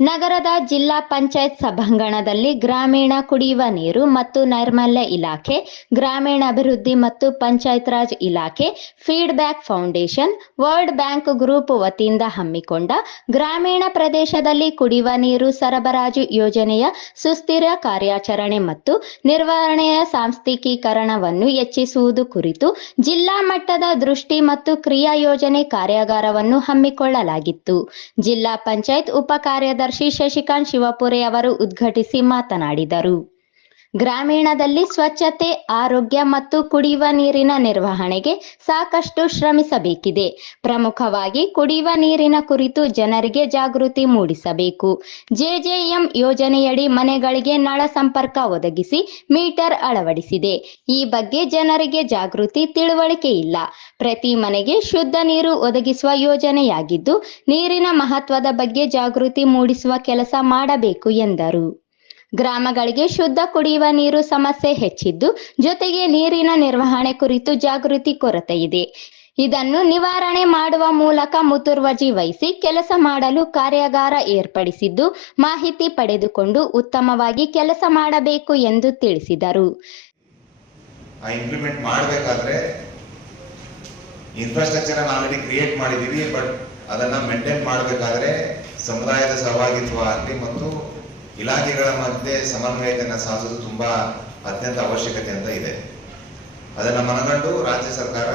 ನಗರದ ಜಿಲ್ಲಾ ಪಂಚಾಯತ್ ಸಭಾಂಗಣದಲ್ಲಿ ಗ್ರಾಮೀಣ ಕುಡಿಯುವ ನೀರು ಮತ್ತು ನೈರ್ಮಲ್ಯ ಇಲಾಖೆ, ಗ್ರಾಮೀಣಾಭಿವೃದ್ಧಿ ಮತ್ತು ಪಂಚಾಯತ್ ರಾಜ್ ಇಲಾಖೆ, feedback foundation, world bank group ವತಿಯಿಂದ ಹಮ್ಮಿಕೊಂಡ ಗ್ರಾಮೀಣ ಪ್ರದೇಶದಲ್ಲಿ ಕುಡಿಯುವ ನೀರು ಸರಬರಾಜು ಯೋಜನೆಯ ಸುಸ್ಥಿರ ಕಾರ್ಯಾಚರಣೆ ಮತ್ತು ನಿರ್ವಹಣೆಯ ಸಾಂಸ್ಥಿಕೀಕರಣವನ್ನು ಹೆಚ್ಚಿಸುವುದು ಕುರಿತು ಜಿಲ್ಲಾ ಮಟ್ಟದ ದೃಷ್ಟಿ ಮತ್ತು ಕ್ರಿಯಾ ಯೋಜನೆ ಕಾರ್ಯಾಗಾರವನ್ನು ಹಮ್ಮಿಕೊಳ್ಳಲಾಗಿತ್ತು. ಜಿಲ್ಲಾ ಪಂಚಾಯತ್ ಉಪ ಕಾರ್ಯದರ್ಶಿ ಶಶಿಕಾಂತ್ ಶಿವಪುರೆ ಅವರು ಉದ್ಘಾಟಿಸಿ ಮಾತನಾಡಿದರು. ಗ್ರಾಮೀಣದಲ್ಲಿ ಸ್ವಚ್ಛತೆ, ಆರೋಗ್ಯ ಮತ್ತು ಕುಡಿಯುವ ನೀರಿನ ನಿರ್ವಹಣೆಗೆ ಸಾಕಷ್ಟು ಶ್ರಮಿಸಬೇಕಿದೆ. ಪ್ರಮುಖವಾಗಿ ಕುಡಿಯುವ ನೀರಿನ ಕುರಿತು ಜನರಿಗೆ ಜಾಗೃತಿ ಮೂಡಿಸಬೇಕು. ಜೆಜೆಎಂ ಯೋಜನೆಯಡಿ ಮನೆಗಳಿಗೆ ನಳ ಸಂಪರ್ಕ ಒದಗಿಸಿ ಮೀಟರ್ ಅಳವಡಿಸಿದೆ. ಈ ಬಗ್ಗೆ ಜನರಿಗೆ ಜಾಗೃತಿ, ತಿಳುವಳಿಕೆ ಇಲ್ಲ. ಪ್ರತಿ ಮನೆಗೆ ಶುದ್ಧ ನೀರು ಒದಗಿಸುವ ಯೋಜನೆಯಾಗಿದ್ದು, ನೀರಿನ ಮಹತ್ವದ ಬಗ್ಗೆ ಜಾಗೃತಿ ಮೂಡಿಸುವ ಕೆಲಸ ಮಾಡಬೇಕು ಎಂದರು. ಗ್ರಾಮಗಳಿಗೆ ಶುದ್ಧ ಕುಡಿಯುವ ನೀರು ಸಮಸ್ಯೆ ಹೆಚ್ಚಿದ್ದು, ಜೊತೆಗೆ ನೀರಿನ ನಿರ್ವಹಣೆ ಕುರಿತು ಜಾಗೃತಿ ಕೊರತೆ ಇದೆ. ಇದನ್ನು ನಿವಾರಣೆ ಮಾಡುವ ಮೂಲಕ ಮುತುವರ್ಜಿ ವಹಿಸಿ ಕೆಲಸ ಮಾಡಲು ಕಾರ್ಯಾಗಾರ ಏರ್ಪಡಿಸಿದ್ದು, ಮಾಹಿತಿ ಪಡೆದುಕೊಂಡು ಉತ್ತಮವಾಗಿ ಕೆಲಸ ಮಾಡಬೇಕು ಎಂದು ತಿಳಿಸಿದರು. ಇಂಪ್ಲಿಮೆಂಟ್ ಮಾಡಬೇಕಾದ್ರೆ ಇನ್ಫ್ರಾಸ್ಟ್ರಕ್ಚರ್ ಆಲ್ರೆಡಿ ಕ್ರಿಯೇಟ್ ಮಾಡಿದೀವಿ, ಬಟ್ ಅದನ್ನ ಮೇಂಟೈನ್ ಮಾಡಬೇಕಾದ್ರೆ ಸಮುದಾಯದ ಸಹಭಾಗಿತ್ವ ಆಗಲಿ ಮತ್ತು ಇಲಾಖೆಗಳ ಮಧ್ಯೆ ಸಮನ್ವಯತೆಯನ್ನು ಸಾಧಿಸೋದು ತುಂಬಾ ಅತ್ಯಂತ ಅವಶ್ಯಕತೆ ಅಂತ ಇದೆ. ಅದನ್ನು ಮನಗಂಡು ರಾಜ್ಯ ಸರ್ಕಾರ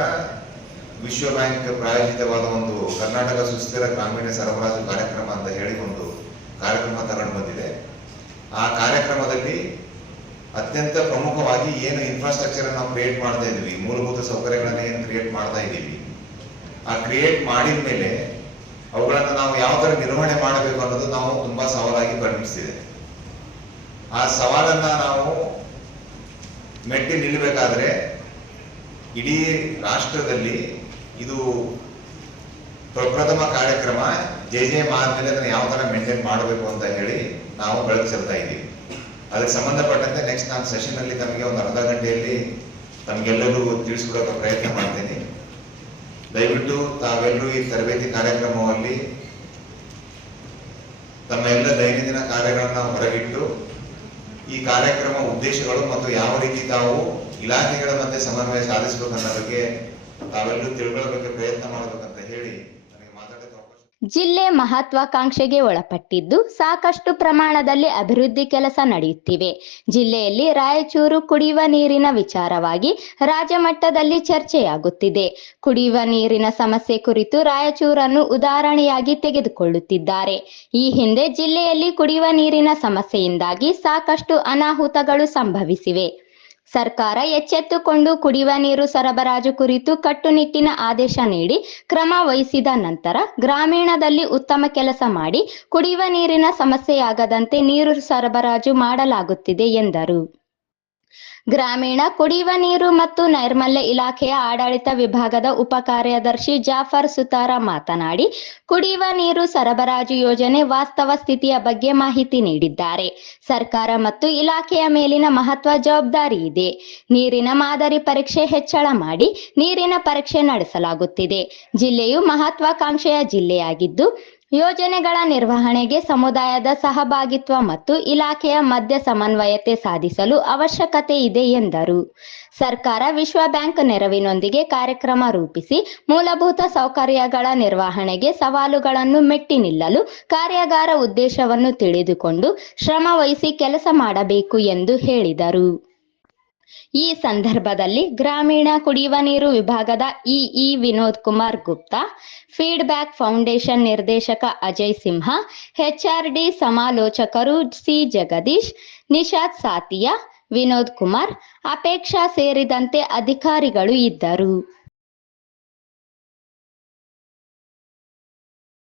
ವಿಶ್ವ ಬ್ಯಾಂಕ್ ಪ್ರಾಯೋಜಿತವಾದ ಒಂದು ಕರ್ನಾಟಕ ಸುಸ್ಥಿರ ಗ್ರಾಮೀಣ ಸರಬರಾಜು ಕಾರ್ಯಕ್ರಮ ಅಂತ ಹೇಳಿ ಒಂದು ಕಾರ್ಯಕ್ರಮ ತಗೊಂಡು ಬಂದಿದೆ. ಆ ಕಾರ್ಯಕ್ರಮದಲ್ಲಿ ಅತ್ಯಂತ ಪ್ರಮುಖವಾಗಿ ಏನು ಇನ್ಫ್ರಾಸ್ಟ್ರಕ್ಚರ್ ನಾವು ಕ್ರಿಯೇಟ್ ಮಾಡ್ತಾ ಇದೀವಿ, ಮೂಲಭೂತ ಸೌಕರ್ಯಗಳನ್ನ ಏನು ಕ್ರಿಯೇಟ್ ಮಾಡ್ತಾ ಇದ್ದೀವಿ, ಆ ಕ್ರಿಯೇಟ್ ಮಾಡಿದ ಮೇಲೆ ಅವುಗಳನ್ನು ನಾವು ಯಾವ ತರ ನಿರ್ವಹಣೆ ಮಾಡಬೇಕು ಅನ್ನೋದು ನಾವು ತುಂಬಾ ಸವಾಲಾಗಿ ಪರಿಗಣಿಸ್ತಿದೆ. ಆ ಸವಾಲನ್ನ ನಾವು ಮೆಟ್ಟಿ ನಿಲ್ಲಬೇಕಾದ್ರೆ ಇಡೀ ರಾಷ್ಟ್ರದಲ್ಲಿ ಇದು ಪ್ರಪ್ರಥಮ ಕಾರ್ಯಕ್ರಮ. ಜೆಜೆಎಂ ಆದ್ಮೇಲೆ ಅದನ್ನ ಯಾವ ತರ ಮೇಂಟೈನ್ ಮಾಡಬೇಕು ಅಂತ ಹೇಳಿ ನಾವು ಬೆಳಕು ಚೆಲ್ತಾ ಇದ್ದೀವಿ. ಅದಕ್ಕೆ ಸಂಬಂಧಪಟ್ಟಂತೆ ನೆಕ್ಸ್ಟ್ ನಾನು ಸೆಷನ್ ಅಲ್ಲಿ ತಮಗೆ ಒಂದು ಅರ್ಧ ಗಂಟೆಯಲ್ಲಿ ತಮಗೆಲ್ಲರೂ ತಿಳಿಸ್ಕೊಡೋಕೆ ಪ್ರಯತ್ನ ಮಾಡ್ತೀನಿ. ದಯವಿಟ್ಟು ತಾವೆಲ್ಲರೂ ಈ ತರಬೇತಿ ಕಾರ್ಯಕ್ರಮದಲ್ಲಿ ತಮ್ಮ ಎಲ್ಲ ದೈನಂದಿನ ಕಾರ್ಯಗಳನ್ನ ಹೊರಗಿಟ್ಟು ಈ ಕಾರ್ಯಕ್ರಮ ಉದ್ದೇಶಗಳು ಮತ್ತು ಯಾವ ರೀತಿ ತಾವು ಇಲಾಖೆಗಳ ಮಧ್ಯೆ ಸಮನ್ವಯ ಸಾಧಿಸಬೇಕು ಅನ್ನೋ ಬಗ್ಗೆ ತಾವೆಲ್ಲರೂ ತಿಳ್ಕೊಳ್ಳೋಕೆ ಪ್ರಯತ್ನ ಮಾಡಬೇಕಂತ ಹೇಳಿ ನನಗೆ ಮಾತಾಡೋಕೆ ಅವಕಾಶ. ಜಿಲ್ಲೆ ಮಹತ್ವಾಕಾಂಕ್ಷೆಗೆ ಒಳಪಟ್ಟಿದ್ದು, ಸಾಕಷ್ಟು ಪ್ರಮಾಣದಲ್ಲಿ ಅಭಿವೃದ್ಧಿ ಕೆಲಸ ನಡೆಯುತ್ತಿವೆ. ಜಿಲ್ಲೆಯಲ್ಲಿ ರಾಯಚೂರು ಕುಡಿಯುವ ನೀರಿನ ವಿಚಾರವಾಗಿ ರಾಜ್ಯ ಮಟ್ಟದಲ್ಲಿ ಚರ್ಚೆಯಾಗುತ್ತಿದೆ. ಕುಡಿಯುವ ನೀರಿನ ಸಮಸ್ಯೆ ಕುರಿತು ರಾಯಚೂರನ್ನು ಉದಾಹರಣೆಯಾಗಿ ತೆಗೆದುಕೊಳ್ಳುತ್ತಿದ್ದಾರೆ. ಈ ಹಿಂದೆ ಜಿಲ್ಲೆಯಲ್ಲಿ ಕುಡಿಯುವ ನೀರಿನ ಸಮಸ್ಯೆಯಿಂದಾಗಿ ಸಾಕಷ್ಟು ಅನಾಹುತಗಳು ಸಂಭವಿಸಿವೆ. ಸರ್ಕಾರ ಎಚ್ಚೆತ್ತುಕೊಂಡು ಕುಡಿಯುವ ನೀರು ಸರಬರಾಜು ಕುರಿತು ಕಟ್ಟುನಿಟ್ಟಿನ ಆದೇಶ ನೀಡಿ ಕ್ರಮ ವಹಿಸಿದ ನಂತರ ಗ್ರಾಮೀಣದಲ್ಲಿ ಉತ್ತಮ ಕೆಲಸ ಮಾಡಿ ಕುಡಿಯುವ ನೀರಿನ ಸಮಸ್ಯೆಯಾಗದಂತೆ ನೀರು ಸರಬರಾಜು ಮಾಡಲಾಗುತ್ತಿದೆ ಎಂದರು. ಗ್ರಾಮೀಣ ಕುಡಿಯುವ ನೀರು ಮತ್ತು ನೈರ್ಮಲ್ಯ ಇಲಾಖೆಯ ಆಡಳಿತ ವಿಭಾಗದ ಉಪ ಕಾರ್ಯದರ್ಶಿ ಜಾಫರ್ ಸುತಾರ ಮಾತನಾಡಿ, ಕುಡಿಯುವ ನೀರು ಸರಬರಾಜು ಯೋಜನೆ ವಾಸ್ತವ ಸ್ಥಿತಿಯ ಬಗ್ಗೆ ಮಾಹಿತಿ ನೀಡಿದ್ದಾರೆ. ಸರ್ಕಾರ ಮತ್ತು ಇಲಾಖೆಯ ಮೇಲಿನ ಮಹತ್ವ ಜವಾಬ್ದಾರಿ ಇದೆ. ನೀರಿನ ಮಾದರಿ ಪರೀಕ್ಷೆ ಹೆಚ್ಚಳ ಮಾಡಿ ನೀರಿನ ಪರೀಕ್ಷೆ ನಡೆಸಲಾಗುತ್ತಿದೆ. ಜಿಲ್ಲೆಯು ಮಹತ್ವಾಕಾಂಕ್ಷೆಯ ಜಿಲ್ಲೆಯಾಗಿದ್ದು, ಯೋಜನೆಗಳ ನಿರ್ವಹಣೆಗೆ ಸಮುದಾಯದ ಸಹಭಾಗಿತ್ವ ಮತ್ತು ಇಲಾಖೆಯ ಮಧ್ಯ ಸಮನ್ವಯತೆ ಸಾಧಿಸಲು ಅವಶ್ಯಕತೆ ಇದೆ ಎಂದರು. ಸರ್ಕಾರ ವಿಶ್ವ ಬ್ಯಾಂಕ್ ನೆರವಿನೊಂದಿಗೆ ಕಾರ್ಯಕ್ರಮ ರೂಪಿಸಿ ಮೂಲಭೂತ ಸೌಕರ್ಯಗಳ ನಿರ್ವಹಣೆಗೆ ಸವಾಲುಗಳನ್ನು ಮೆಟ್ಟಿ ನಿಲ್ಲಲು ಕಾರ್ಯಾಗಾರ ಉದ್ದೇಶವನ್ನು ತಿಳಿದುಕೊಂಡು ಶ್ರಮ ವಹಿಸಿ ಕೆಲಸ ಮಾಡಬೇಕು ಎಂದು ಹೇಳಿದರು. ಈ ಸಂದರ್ಭದಲ್ಲಿ ಗ್ರಾಮೀಣ ಕುಡಿಯುವ ನೀರು ವಿಭಾಗದ EE Vinod Kumar Gupta, feedback foundation ನಿರ್ದೇಶಕ ಅಜಯ್ ಸಿಂಹ, ಎಚ್ಆರ್ಡಿ ಸಮಾಲೋಚಕರು ಸಿ ಜಗದೀಶ್, ನಿಶಾದ್ ಸಾತಿಯಾ, ವಿನೋದ್ ಕುಮಾರ್, ಅಪೇಕ್ಷಾ ಸೇರಿದಂತೆ ಅಧಿಕಾರಿಗಳು ಇದ್ದರು.